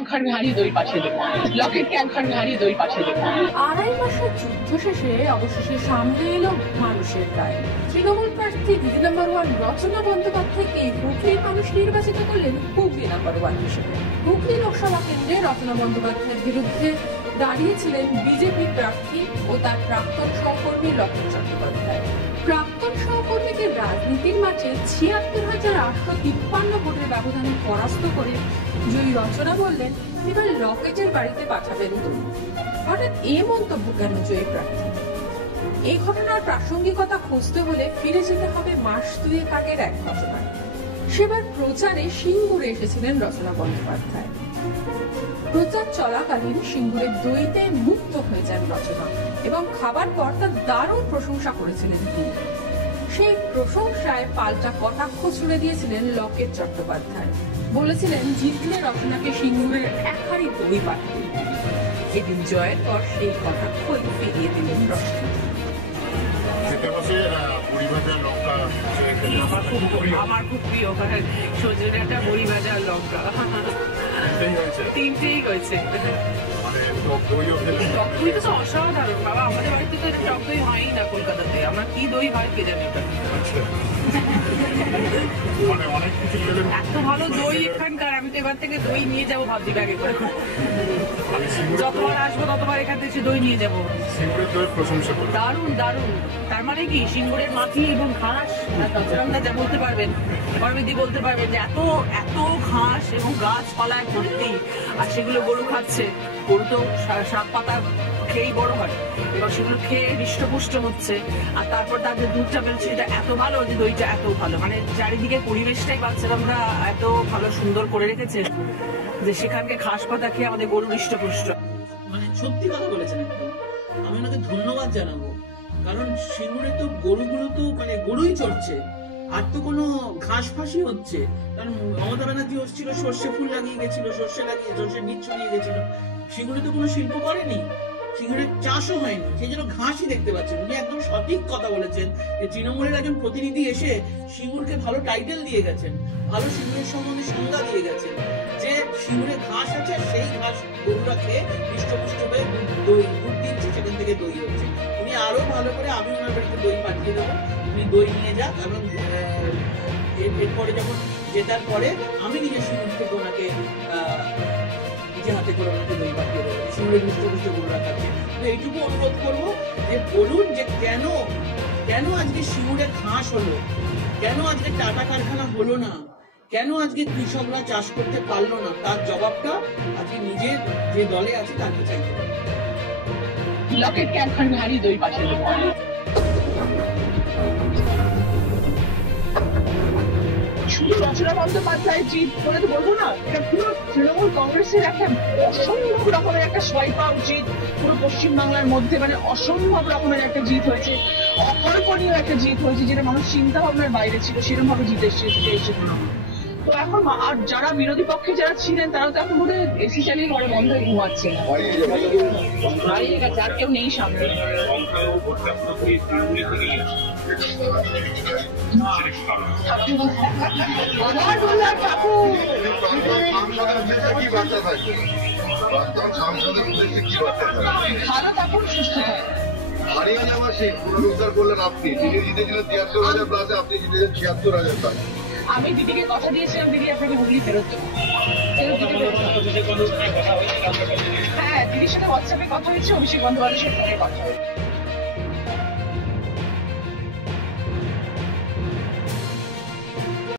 ক্যাঙ্কার বিহারি দই পাঠিয়ে দেবো, লকেট ক্যাঙ্কার বিহারি দই পাঠিয়ে দেবো। 2.5 মাসের যুদ্ধ শেষে অবশেষে সামনে এলো মানুষের রায়। তৃণমূল প্রার্থী দিদি নম্বর 1 রচনা বন্দ্যোপাধ্যায়কে হুগলির মানুষ নির্বাচিত করলেন হুগলি নম্বর 1 হিসেবে। হুগলি লোকসভা কেন্দ্রে রচনা বন্দ্যোপাধ্যায়ের বিরুদ্ধে দাঁড়িয়েছিলেন বিজেপি প্রার্থী ও তার প্রাক্তন সহকর্মী লকেট চট্টোপাধ্যায়। প্রাক্তন সহকর্মীকে রাজনীতির মাঠে 76,853 ভোটের ব্যবধানে পরাস্ত করে জয়ী রচনা বললেন এবার লকেটের বাড়িতে পাঠাবেন দই। হঠাৎ এই মন্তব্য কেন জয়ী প্রার্থী? এই ঘটনার প্রাসঙ্গিকতা খুঁজতে হলে ফিরে যেতে হবে মাস 2 আগের এক ঘটনায়। সেবার প্রচারে সিঙ্গুরে এসেছিলেন রচনা বন্দ্যোপাধ্যায়। প্রচার চলাকালীন সিঙ্গুরের দইতে মুক্ত হয়ে যান রচনা এবং খাবার পর তার দারুণ প্রশংসা করেছিলেন তিনি। সেই প্রশংসায় পাল্টা কটাক্ষ ছুড়ে দিয়েছিলেন লকেট চট্টোপাধ্যায়। বলেছিলেন জিতলে রচনাকে সিঙ্গুরের এক হাঁড়ি দই পাঠিয়ে দিন। এদিন জয়ের পর সেই কটাক্ষই ফিরিয়ে দিলেন রচনা। আমার খুব প্রিয় সজনে একটা বড়ি ভাজা লঙ্কা, তিনটেই হয়েছে। টক দই তো অসাধারণ বাবা, আমাদের বাড়িতে তো টক দই হয়ই না কলকাতাতে। আমরা কি দই হয় কে জানি ওটা। এত ভালো দই এখানকার, আমি তো এবার থেকে দই নিয়ে যাবো ভাবছি ব্যাগে করে। যতবার আসবো ততবার এখান থেকে দই নিয়ে যাবো। দারুণ দারুণ। তার মানে কি সিঙ্গুরের মাটি এবং ঘাস যা বলতে পারবেন, পরমিদি বলতে পারবেন যে এত এত ঘাস এবং গাছপালায় ভর্তি, আর সেগুলো গরু খাচ্ছে। গরু তো শাক পাতা খেয়েই বড় হয় এবং সেগুলো খেয়ে হৃষ্টপুষ্ট হচ্ছে। আর তারপর তাদের দুধটা বেরোচ্ছে, এটা এত ভালো যে দইটা এত ভালো। মানে চারিদিকে পরিবেশটাই বাচ্চারা এত ভালো সুন্দর করে রেখেছে যে সেখানকে ঘাস পাতা খেয়ে আমাদের গরু হৃষ্টপুষ্ট। মানে সত্যি কথা বলেছেন একদম। আমি ওনাকে ধন্যবাদ জানাবো, কারণ সিঙ্গুরে তো গরুগুলো তো মানে গরুই চড়ছে, আর তো কোনো ঘাস ফাঁসি হচ্ছে। কারণ মমতা ব্যানার্জি হচ্ছিল সর্ষে ফুল লাগিয়ে গেছিল, সর্ষে বীজ ছড়িয়ে গেছিল। সিঙ্গুরে তো কোনো শিল্প করেনি, সিঙ্গুরের চাষও হয়নি, সেই জন্য ঘাসই দেখতে পাচ্ছেন। উনি একদম সঠিক কথা বলেছেন যে তৃণমূলের একজন প্রতিনিধি এসে সিঙ্গুরকে ভালো টাইটেল দিয়ে গেছেন, ভালো সিঙ্গুরের সম্বন্ধে সংজ্ঞা দিয়ে গেছেন যে সিঙ্গুরে ঘাস আছে, সেই ঘাস গরুরা খেয়ে হৃষ্টপুষ্ট হয়ে দুধ দিচ্ছে, সেখান থেকে দই হচ্ছে। উনি আরো ভালো করে, আমি ওনার বাড়িতে দই পাঠিয়ে দেবো, উনি দই নিয়ে যাক। এবং এরপরে যখন জেতার পরে আমি নিজের সিঙ্গুর থেকে ওনাকে নিজে হাতে করে ওনাকে দই পাঠিয়ে দেবো, সিঙ্গুরের হৃষ্টপুষ্ট গরুরা খাচ্ছে। তো এইটুকু অনুরোধ করবো যে বলুন যে কেন কেন আজকে সিঙ্গুরে ঘাস হলো, কেন আজকে টাটা কারখানা হলো না, কেন আজকে কৃষকরা চাষ করতে পারলো না, তার জবাবটা আজকে নিজের যে দলে আছে তাকে চাইতে হবে। লকেট ক্যাঙ্কার বিহারি দই পাঠিয়ে দেবো। শুধু রচনা বন্দ্যোপাধ্যায় জিত বলে তো বলবো না, এটা পুরো তৃণমূল কংগ্রেসের একটা অসম্ভব রকমের একটা সোয়াইপ আউট জিত পুরো পশ্চিমবাংলার মধ্যে। মানে অসম্ভব রকমের একটা জিত হয়েছে, অকল্পনীয় একটা জিত হয়েছে, যেটা মানুষ চিন্তা ভাবনার বাইরে ছিল, সেরকম ভাবে জিতে এসেছে তৃণমূল। তো এখন আর যারা বিরোধী পক্ষে যারা ছিলেন তারা তো এখন বোধহয় এসি চালিয়ে ঘরে বন্ধ হয়ে ঘুমাচ্ছে, হারিয়ে গেছে, আর কেউ নেই সামনে। ভালো থাকুন, সুস্থ থাকুন। হারিয়ে যাওয়া সেই পুনরুদ্ধার করলেন আপনি, তিনি জিতেছিলেন 73,000 প্লাসে, আপনি জিতেছেন 76,000 প্লাস। আমি দিদিকে কথা দিয়েছিলাম, দিদি আপনাকে হুগলি ফেরত দেবো। হ্যাঁ, দিদির সাথে হোয়াটসঅ্যাপে কথা হয়েছে, অভিষেক বন্দ্যোপাধ্যায়ের সাথে কথা হয়েছে।